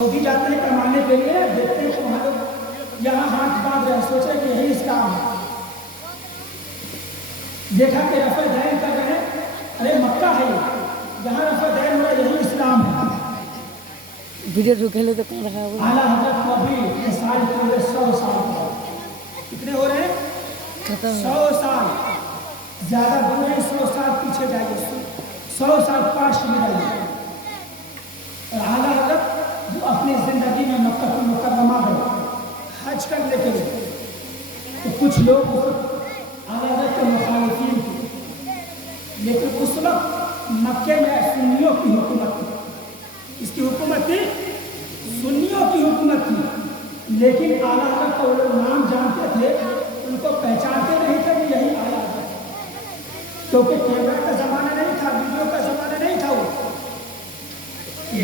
Saudi जाते हैं कमाने के लिए, देखते हैं कि वहाँ लोग यहाँ हाथ बांध रहे, सोचे कि यही इस्लाम है। देखा कि रफ़ा दैन कर रहे हैं, अरे मक्का है जहाँ रफ़ा दैन हो रहा है, यही इस्लाम है। वीडियो रुके ले तो कौन रखा है? आला हज़रत को अभी ये साल पूरे 100 साल कितने हो रहे हैं? 100 साल, ज़्यादा दूर नहीं, 100 साल पीछे जाइए, 100 साल पास्ट में जाइए। और आला हज़रत जो अपनी ज़िंदगी में मक्का मुकर्रमा गए हज करने के लिए, तो कुछ लोग आला हज़रत के मुखालिफीन थे, लेकिन उस वक्त मक्के में सुन्नियों की हुकूमत थी। इसकी हुकूमत थी, सुन्नियों की हुकूमत थी, लेकिन आला हज़रत का वो लोग नाम जानते थे, उनको पहचानते नहीं थे कि यही आला हज़रत, क्योंकि कैमरा का ज़माना नहीं था, वीडियो का ज़माना नहीं था, वो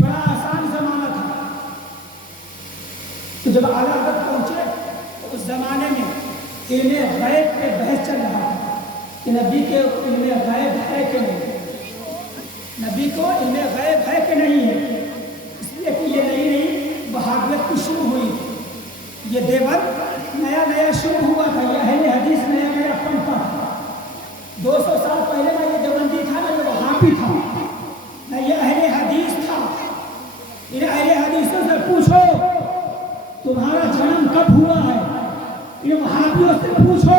बड़ा आसान ज़माना था। तो जब आला हज़रत पहुँचे तो उस ज़माने में इल्मे गैब पे बहस चल रहा था कि नबी के इल्मे गैब है कि नहीं, नबी को इल्मे गैब है कि नहीं है। इसलिए कि ये नई नई वहाबियत की शुरू हुई थी, ये देवबंद नया नया शुरू हुआ था, ये अहले हदीस नया नया पनपा था। 200 साल पहले ना ये देवबंदी था, ना ये वहाबी था, ना ये अहले हदीस था। इन अहले हदीसों से पूछो तुम्हारा जन्म कब हुआ है, इन वहाबियों से पूछो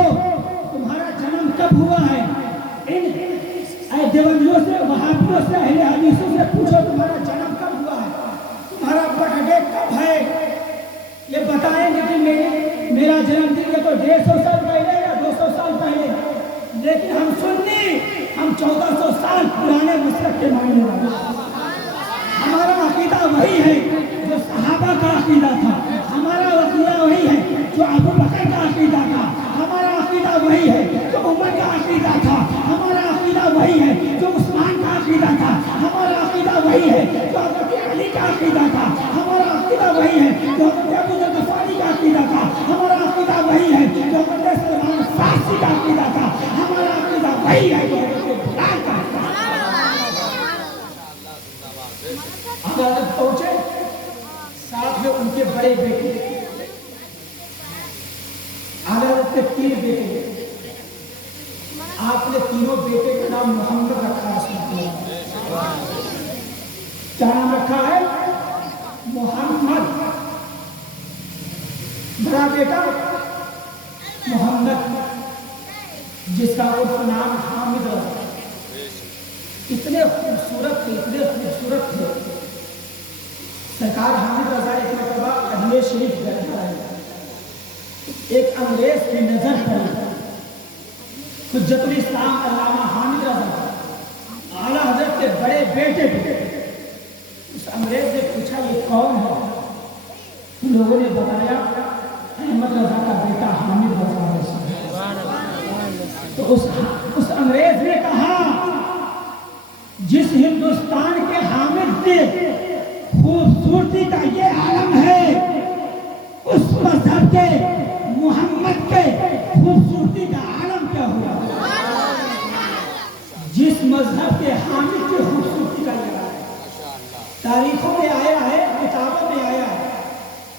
तुम्हारा जन्म कब हुआ है, इन देवबंदियों से, वहाबियों से, अहले हदीसों से पूछो तुम्हारा जन्म कब हुआ है, तुम्हारा बर्थडे कब है। ये बताएंगे कि मेरा जन्मदिन है तो 150 साल पहले या 200 साल पहले, लेकिन हम सुन्नी, हम 1400 साल पुराने मसलक के मानने वाले। हमारा अकीदा वही है जो सहाबा का अकीदा था, हमारा अकीदा वही है जो अबू बकर का अकीदा था, हमारा अकीदा वही है जो उमर का अकीदा था, हमारा अकीदा वही है जो उस्मान का अकीदा था, हमारा अकीदा वही है जो हज़रत अली का अकीदा था, हमारा अकीदा वही है जो हज़रत अबू ज़र ग़फ़ारी का अकीदा था, हमारा अकीदा वही है जो हज़रत सलमान फ़ारसी का अकीदा था, हमारा अकीदा वही है जो हज़रत बिलाल का अकीदा था। अदालत पहुंचे, साथ में उनके बड़े बेटे, अदालत के 3 बेटे, आपने तीनों बेटे का नाम मोहम्मद रखा है। क्या नाम रखा है? मोहम्मद। बड़ा बेटा मोहम्मद, जिसका उर्फ नाम हामिद रखा। इतने खूबसूरत थे, इतने खूबसूरत थे। सरकार हामिद रजा एक मरतबा अजमेर शरीफ गए, एक अंग्रेज की नजर पड़ी, हुज्जतुल इस्लाम अल्लामा हामिद रजा आला हज़रत के बड़े बेटे थे। उस अंग्रेज ने पूछा ये कौन है, उन लोगों ने बताया अहमद रजा का बेटा हामिद रजा है। तो उस अंग्रेज ने कहा जिस हिंदुस्तान के हामिद के खूबसूरती का ये आलम है, उस मजहब के मोहम्मद के खूबसूरती का आलम क्या हुआ। जिस मजहब के हामिद की खूबसूरती का ये आलम, तारीखों में आया है, किताबों में आया है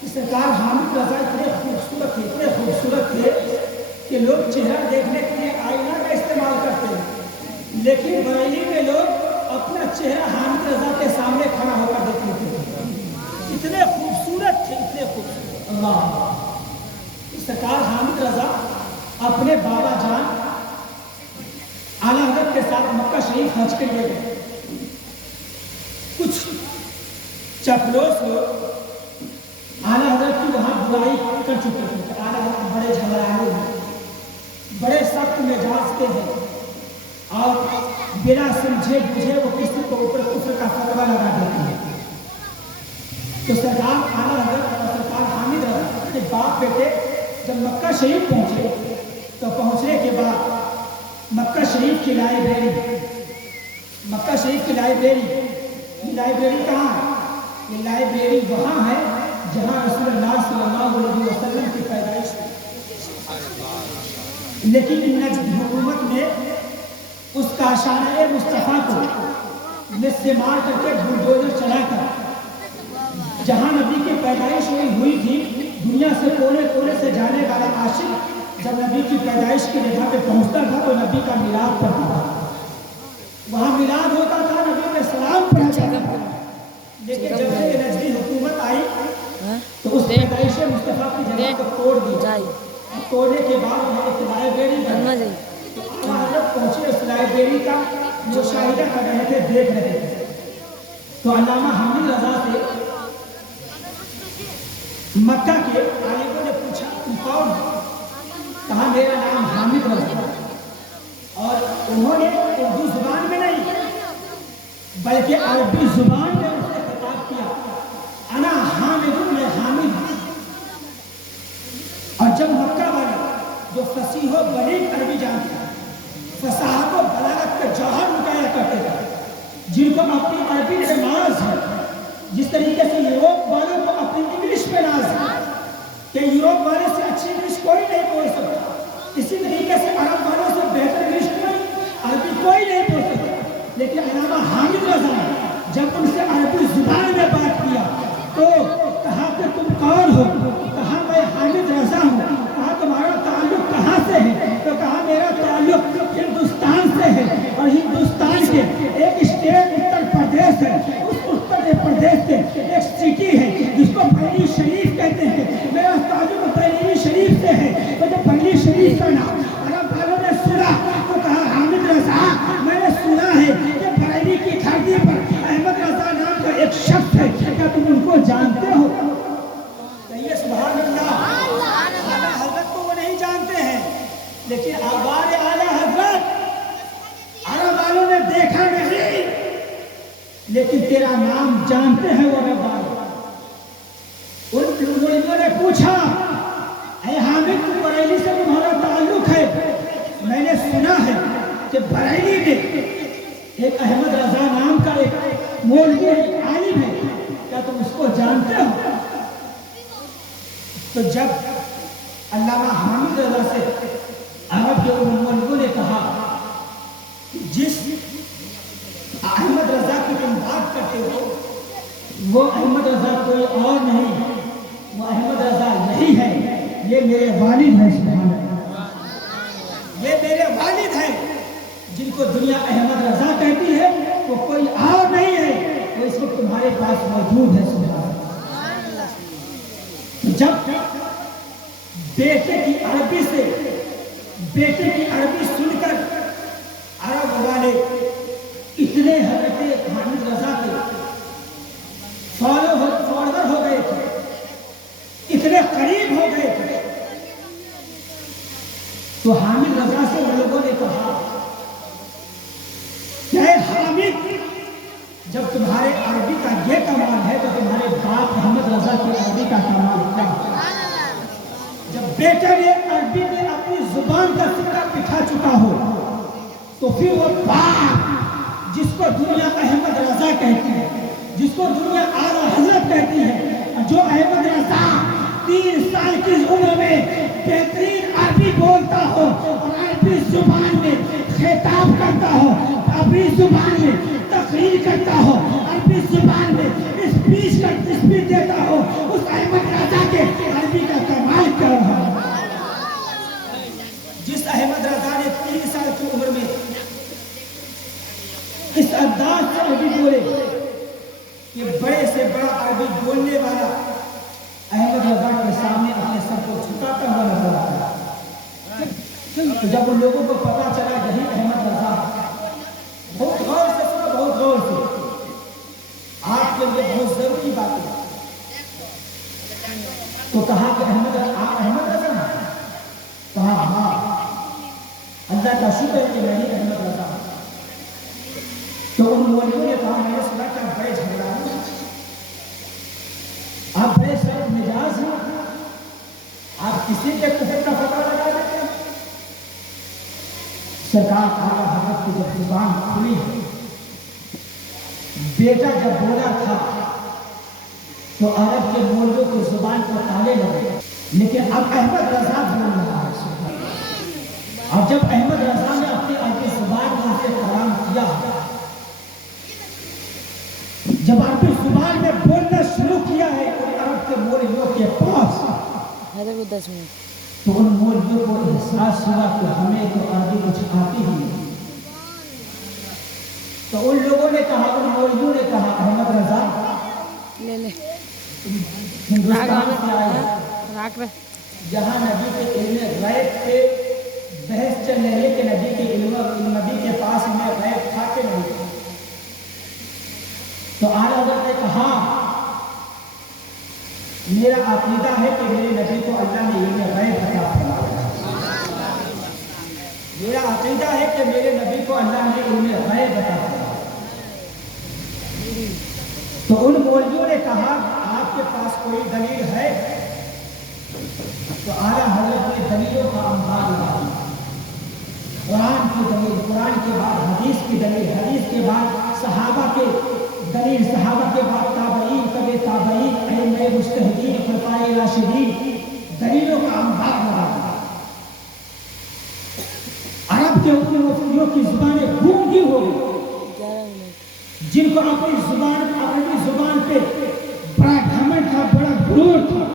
कि सरकार हामिद रजा इतने खूबसूरत थे, इतने खूबसूरत थे कि लोग चेहरा देखने के लिए आईना का इस्तेमाल करते हैं, लेकिन बरेली में लोग अपना चेहरा हामिद रजा के सामने खड़ा होकर देख लेते थे, इतने खूबसूरत थे, इतने खूबसूरत। अल्लाह, सरकार हामिद रजा अपने बाबा जान आला हज़रत के साथ मक्का शरीफ हज के लिए गए। कुछ चपलोस लोग आला हज़रत की वहाँ बुराई कर चुके थे। आला हज़रत बड़े झगड़ालू हैं, बड़े सख्त मिजाज के हैं, और बिना समझे बुझे वो किसी को ऊपर कुफ्र का फतवा लगा देते हैं। तो सरकार आला हज़रत और सरकार हामिद रजा अपने बाप बेटे जब मक्का शरीफ पहुँचे, तो पहुँचने के बाद मक्का शरीफ की लाइब्रेरी, मक्का शरीफ की लाइब्रेरी कहाँ है? ये लाइब्रेरी वहाँ है जहाँ रसूलुल्लाह सल्लल्लाहु अलैहि वसल्लम की पैदाइश हुई। लेकिन नजद हुकूमत ने उसका शान मुस्तफ़ा को मिस्से मार करके बुलडोजर चलाकर जहाँ नबी की पैदाइश हुई थी, दुनिया से कोने कोने से जाने वाला आशिक जब नबी की पैदाइश की जगह पे पहुँचता था तो नबी का मिलाद पढ़ता था, वहाँ मिलाद होता था, नबी पे सलाम पढ़ा जाता था। लेकिन जब से नजदी हुकूमत आई तो उस पैदाइश मुस्तफ़ा की जगह को तोड़ दिया। तोड़ने के बाद एक लाइब्रेरी पहुँचे, उस लाइब्रेरी का मुशाहिदा कर रहे थे, देख रहे थे। तो अल्लामा हामिद रज़ा से मक्का के आलिमों ने पूछा तुम कौन? कहा मेरा नाम हामिद रज़ा। और उन्होंने उर्दू जुबान में नहीं बल्कि अरबी जुबान में उसने खिताब किया, अना हामिद, मैं हामिद। और जब मक्का वाले जो फसीहो बलीग अरबी जानते हैं, फसाहत और बलागत के जौहर लुटाया करते थे, जिनको अपनी अरबी से नाज है, जिस तरीके से यूरोप वालों को अपनी इंग्लिश पे नाज है कि यूरोप वाले से अच्छी इंग्लिश कोई नहीं बोल सकता, इसी तरीके से अरब वालों से बेहतर इंग्लिश अरबी कोई नहीं बोल सकता। लेकिन अल्लामा हामिद रज़ा जब उनसे अरबी जुबान में बात किया तो कहा कि तुम कौन हो? कहा मैं हामिद रज़ा हूँ। कहा तुम्हारा ताल्लुक कहाँ से है? तो कहा मेरा ताल्लुक हिंदुस्तान से है, और हिंदुस्तान के एक स्टेट उत्तर प्रदेश है, उस उत्तर प्रदेश के एक सिटी है जिसको बरेली शरीफ कहते हैं, मेरा ताल्लुक बरेली शरीफ से है। तो जब बरेली शरीफ का नाम अरब वालों ने सुना तो कहा हामिद रज़ा, मैंने सुना है कि बरेली की धरती पर अहमद रज़ा नाम का एक शख्स है, क्या तुम उनको जानते हो? कहिए सुभान अल्लाह। आला हज़रत को वो नहीं जानते हैं, लेकिन आवाज़ आला हज़रत अरब वालों ने देखा नहीं, लेकिन तेरा नाम जानते हैं वो अरब वाले। उन लोगों ने पूछा, ऐ हामिद तुम बरेली से तुम्हारा ताल्लुक है? मैंने सुना है कि बरेली में एक अहमद रज़ा नाम का एक मौलवी आलिम है, क्या तुम उसको जानते हो? तो जब अल्लामा हामिद रज़ा से अरब के उन मौलवियों ने कहा जिस अहमद रज़ा की तुम बात करते हो वो अहमद रज़ा कोई और नहीं, वो अहमद रज़ा यही है, ये मेरे वालिद हैं। सुभान अल्लाह, ये मेरे वालिद हैं जिनको दुनिया अहमद रज़ा कहती है, वो कोई और नहीं है, वो इस वक्त तुम्हारे पास मौजूद है। सुभान अल्लाह। जब बेटे की अरबी से बेटे की अरबी सुनकर अरब वाले इतने हज़रत हामिद रज़ा के फॉलोअर हो गए थे, इतने करीब हो गए थे। तो हामिद रज़ा से लोगों ने कहा, क्या हामिद, जब तुम्हारे अरबी का ये कमाल है तो तुम्हारे बाप मोहम्मद रज़ा की अरबी का कमाल क्या? जब बेटे ने अरबी में अपनी जुबान का सिक्का बिठा चुका हो तो फिर वो बाप जिसको दुनिया अहमद रज़ा कहती है, जिसको दुनिया आला हज़रत कहती है, जो अहमद रज़ा 3 साल की उम्र में बेहतरीन अरबी बोलता हो और अरबी जुबान में खिताब करता हो, अरबी जुबान में तकरीर करता हो, अरबी जुबान में स्पीच देता हो, उस अहमद रज़ा के अरबी का कमाल कर रहा है। जिस अहमद रज़ा ने 3 साल की उम्र में इस अंदाज से अरबी बोले कि बड़े से बड़ा अरबी बोलने वाला अहमद रज़ा के सामने अपने सर को झुकाता हुआ नजर आ रहा है। तो जब उन लोगों को पता चला यही अहमद रज़ा, बहुत गौर से सुनो, बहुत गौर से, आपके लिए बहुत जरूरी बात है। तो कहा कि अहमद रज़ा, कहा हाँ, अल्लाह का शुक्र है कि मैं ही अहमद रज़ा। तो उन मौलवियों ने कहा, मैंने सुना कि आप बड़े झगड़ा हैं, आप बड़े सख्त मिजाज हैं, आप किसी के कुफर का पता लगा देते हैं। सरकार आला हज़रत की जब जुबान खुली है, बेटा जब बोला था तो अरब के मौलवियों की जुबान को ताले लगे, लेकिन अब अहमद रज़ा बोल रहा है। अब जब अहमद रज़ा ने अपनी अरबी जुबान में उनसे कलाम किया, जब अरबी जुबान में बोलना शुरू किया है حیدر کو 10 منٹ. تو ان مولویوں کو احساس ہوا کہ ہمیں تو عربی کچھ آتی ہی نہیں. تو ان لوگوں نے کہا، ان مولویوں نے کہا احمد رضا لے لے ہندوستان سے آئے راک رہ. جہاں نبی کے علم غیب پہ بحث چل رہی ہے کہ نبی کے نبی کے پاس میں غیب تھا کہ نہیں تھا. تو اعلیٰ حضرت نے کہا میرا عقیدہ ہے کہ میرے نبی کو اللہ نے علم غیب عطا فرمایا. میرا عقیدہ ہے کہ میرے نبی کو اللہ نے علم غیب عطا فرمایا. تو ان مولویوں نے کہا آپ کے پاس کوئی دلیل ہے؟ تو اعلیٰ حضرت نے دلیلوں کا انبار لگا. قرآن کی دلیل، قرآن کے بعد حدیث کی دلیل، حدیث کے بعد صحابہ کے دلیل، صحابہ کے بعد تابعین، تبع تابعین، ائمہ مجتہدین، خلفائے راشدین، دلیلوں کا انبار لگا. عرب کے مفتیوں کی زبانیں گونگی ہو گئی، 11 منٹ. جن کو اپنی زبان پہ بڑا گھمنڈ تھا، بڑا غرور تھا.